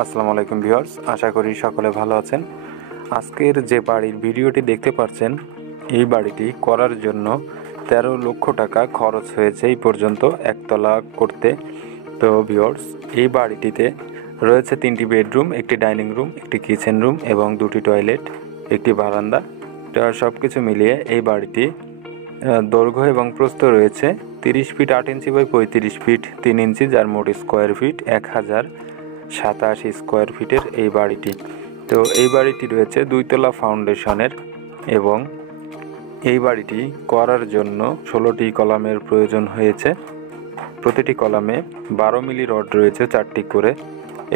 আসসালামু আলাইকুম ভিউয়ার্স, আশা করি সকলে ভালো আছেন। আজকের যে বাড়ির ভিডিওটি দেখতে পাচ্ছেন, এই বাড়িটি করার জন্য 13 লক্ষ টাকা খরচ হয়েছে এই পর্যন্ত একতলা করতে। তো ভিউয়ার্স, এই বাড়িটিতে রয়েছে 3টি বেডরুম, একটি ডাইনিং রুম, একটি কিচেন রুম এবং 2টি টয়লেট, একটি বারান্দা। সব কিছু মিলিয়ে এই বাড়িটি দৈর্ঘ্য এবং প্রস্থ রয়েছে 30 ফিট 8 ইঞ্চি বাই 35 ফিট 3 ইঞ্চি, যার মোট স্কোয়ার ফিট 1087 স্কোয়ার ফিটের এই বাড়িটি। তো এই বাড়িটি রয়েছে 2 তলা ফাউন্ডেশনের এবং এই বাড়িটি করার জন্য 16টি কলামের প্রয়োজন হয়েছে। প্রতিটি কলামে 12 মিলি রড রয়েছে 4টি করে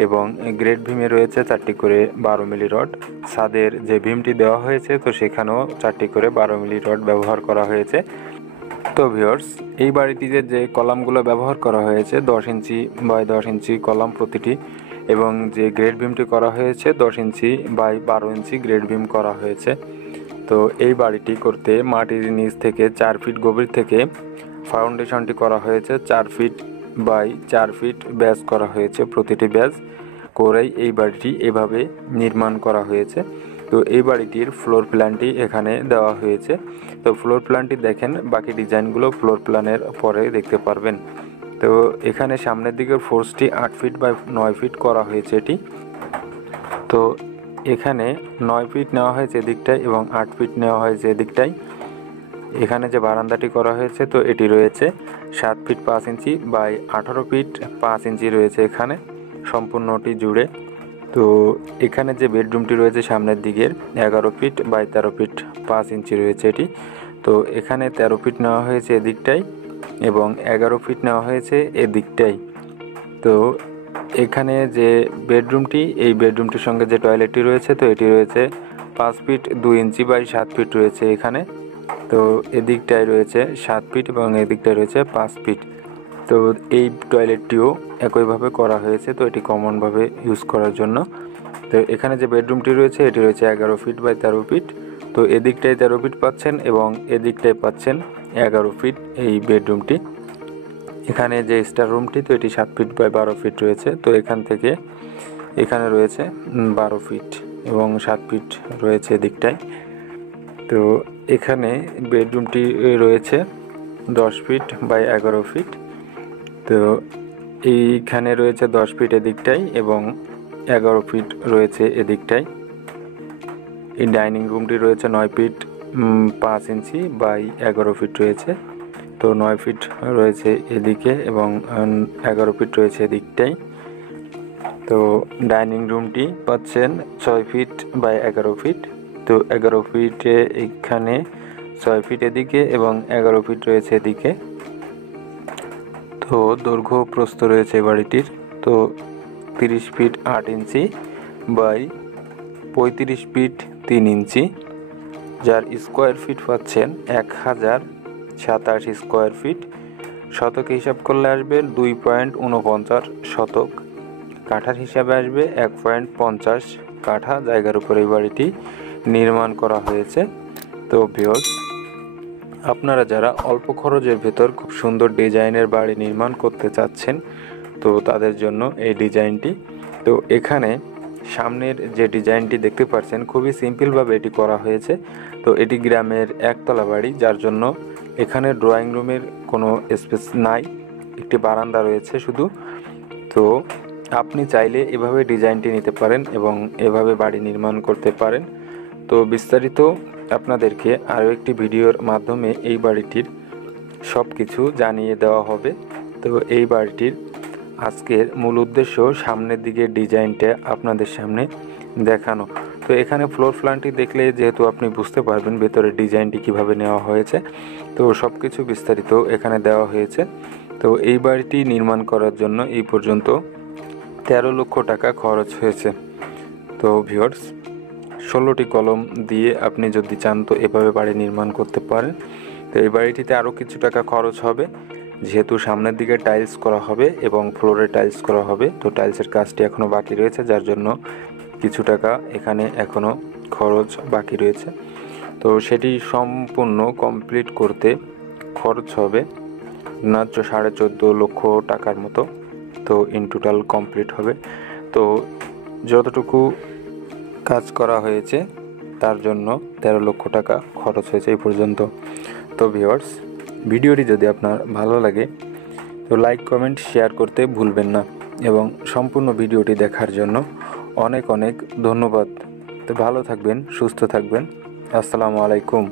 এবং গ্রেড ভীমে রয়েছে 4টি করে 12 মিলি রড। ছাদের যে ভীমটি দেওয়া হয়েছে, তো সেখানেও 4টি করে 12 মিলি রড ব্যবহার করা হয়েছে। তো ভিউয়ার্স, এই বাড়িটিতে যে কলামগুলো ব্যবহার করা হয়েছে 10 ইঞ্চি বাই 10 ইঞ্চি কলাম প্রতিটি, এবং যে গ্রেড বিমটি করা হয়েছে 10 inch by 12 inch grade beam করা হয়েছে। তো এই বাড়িটি করতে মাটির নিচ থেকে 4 ফিট গভীর থেকে ফাউন্ডেশনটি করা হয়েছে 4 ফিট বাই 4 ফিট ব্যাস করা হয়েছে। প্রতিটি ব্যাস করেই এই বাড়িটি এভাবে নির্মাণ করা হয়েছে। তো এই বাড়িটির ফ্লোর প্ল্যানটি এখানে দেওয়া হয়েছে। তো ফ্লোর প্ল্যানটি দেখেন, বাকি ডিজাইনগুলো ফ্লোর প্ল্যানের পরে দেখতে পারবেন। তো এখানে সামনের দিকের ফোর্সটি 8 ফিট বাই 9 ফিট করা হয়েছে এটি। তো এখানে 9 ফিট নেওয়া হয়েছে এদিকটায় এবং 8 ফিট নেওয়া হয়েছে এদিকটায়। এখানে যে বারান্দাটি করা হয়েছে, তো এটি রয়েছে 7 ফিট 5 ইঞ্চি বাই 18 ফিট 5 ইঞ্চি রয়েছে এখানে সম্পূর্ণটি জুড়ে। তো এখানে যে বেডরুমটি রয়েছে সামনের দিকের 11 ফিট বাই 13 ফিট 5 ইঞ্চি রয়েছে এটি। তো এখানে 13 ফিট নেওয়া হয়েছে এদিকটাই এবং 11 ফিট নেওয়া হয়েছে এদিকটাই। তো এখানে যে বেডরুমটি, এই বেডরুমটির সঙ্গে যে টয়লেটটি রয়েছে, তো এটি রয়েছে 5 ফিট 2 ইঞ্চি বাই 7 ফিট রয়েছে এখানে। তো এদিকটায় রয়েছে 7 ফিট এবং এদিকটায় রয়েছে 5 ফিট। তো এই টয়লেটটিও একইভাবে করা হয়েছে, তো এটি কমনভাবে ইউজ করার জন্য। তো এখানে যে বেডরুমটি রয়েছে, এটি রয়েছে 11 ফিট বাই 13 ফিট। তো এদিকটায় 13 ফিট পাচ্ছেন এবং এদিকটায় পাচ্ছেন 11 ফিট এই বেডরুমটি। এখানে যে স্টার রুমটি, তো এটি 7 ফিট বাই 12 ফিট রয়েছে। তো এখান থেকে এখানে রয়েছে 12 ফিট এবং 7 ফিট রয়েছে এদিকটায়। তো এখানে বেডরুমটি রয়েছে 10 ফিট বাই 11 ফিট। তো এইখানে রয়েছে 10 ফিট এদিকটাই এবং 11 ফিট রয়েছে এদিকটাই। এই ডাইনিং রুমটি রয়েছে 9 ফিট 5 ইঞ্চি বাই 11 ফিট রয়েছে। তো 9 ফিট রয়েছে এদিকে এবং 11 ফিট রয়েছে এদিকটাই। তো ডাইনিং রুমটি পাচ্ছেন 6 ফিট বাই 11 ফিট। তো 11 ফিটে এখানে 6 ফিট এদিকে এবং 11 ফিট রয়েছে এদিকে। তো দৈর্ঘ্য প্রস্থ রয়েছে বাড়িটির তো 30 ফিট 8 ইঞ্চি বাই 35 ফিট 3 ইঞ্চি, যার স্কোয়ার ফিট পাচ্ছেন 1087 স্কোয়ার ফিট। শতক হিসাব করলে আসবে 2.49 শতক, কাঠার হিসাবে আসবে 1.50 কাঠা জায়গার উপরে এই বাড়িটি নির্মাণ করা হয়েছে। তো ভিউয়ার্স, আপনারা যারা অল্প খরচের ভেতর খুব সুন্দর ডিজাইনের বাড়ি নির্মাণ করতে চাচ্ছেন, তো তাদের জন্য এই ডিজাইনটি। তো এখানে সামনের যে ডিজাইনটি দেখতে পাচ্ছেন, খুবই সিম্পলভাবে এটি করা হয়েছে। তো এটি গ্রামের একতলা বাড়ি, যার জন্য এখানে ড্রয়িং রুমের কোনো স্পেস নাই, একটি বারান্দা রয়েছে শুধু। তো আপনি চাইলে এভাবে ডিজাইনটি নিতে পারেন এবং এভাবে বাড়ি নির্মাণ করতে পারেন। তো বিস্তারিত আপনাদেরকে আরও একটি ভিডিওর মাধ্যমে এই বাড়িটির সব কিছু জানিয়ে দেওয়া হবে। তো এই বাড়িটির আজকের মূল উদ্দেশ্য সামনের দিকে ডিজাইনটা আপনাদের সামনে দেখানো। তো এখানে ফ্লোর প্ল্যানটি দেখলে যেহেতু আপনি বুঝতে পারবেন ভেতরের ডিজাইনটি কিভাবে নেওয়া হয়েছে। তো সব কিছু বিস্তারিত এখানে দেওয়া হয়েছে। তো এই বাড়িটি নির্মাণ করার জন্য এই পর্যন্ত 13 লক্ষ টাকা খরচ হয়েছে। তো ভিউয়ার্স, 16টি কলম দিয়ে আপনি যদি চান তো এভাবে বাড়ি নির্মাণ করতে পারেন। তো এই বাড়িটিতে আরও কিছু টাকা খরচ হবে, যেহেতু সামনের দিকে টাইলস করা হবে এবং ফ্লোরে টাইলস করা হবে। তো টাইলসের কাজটি এখনও বাকি রয়েছে, যার জন্য কিছু টাকা এখানে এখনও খরচ বাকি রয়েছে। তো সেটি সম্পূর্ণ কমপ্লিট করতে খরচ হবে 14.5 লক্ষ টাকার মতো। তো ইন টোটাল কমপ্লিট হবে। তো যতটুকু কাজ করা হয়েছে তার জন্য 13 লক্ষ টাকা খরচ হয়েছে এই পর্যন্ত। তো ভিউয়ার্স, ভিডিওটি যদি আপনার ভালো লাগে তো লাইক কমেন্ট শেয়ার করতে ভুলবেন না এবং সম্পূর্ণ ভিডিওটি দেখার জন্য অনেক অনেক ধন্যবাদ। তো ভালো থাকবেন, সুস্থ থাকবেন। আসসালামু আলাইকুম।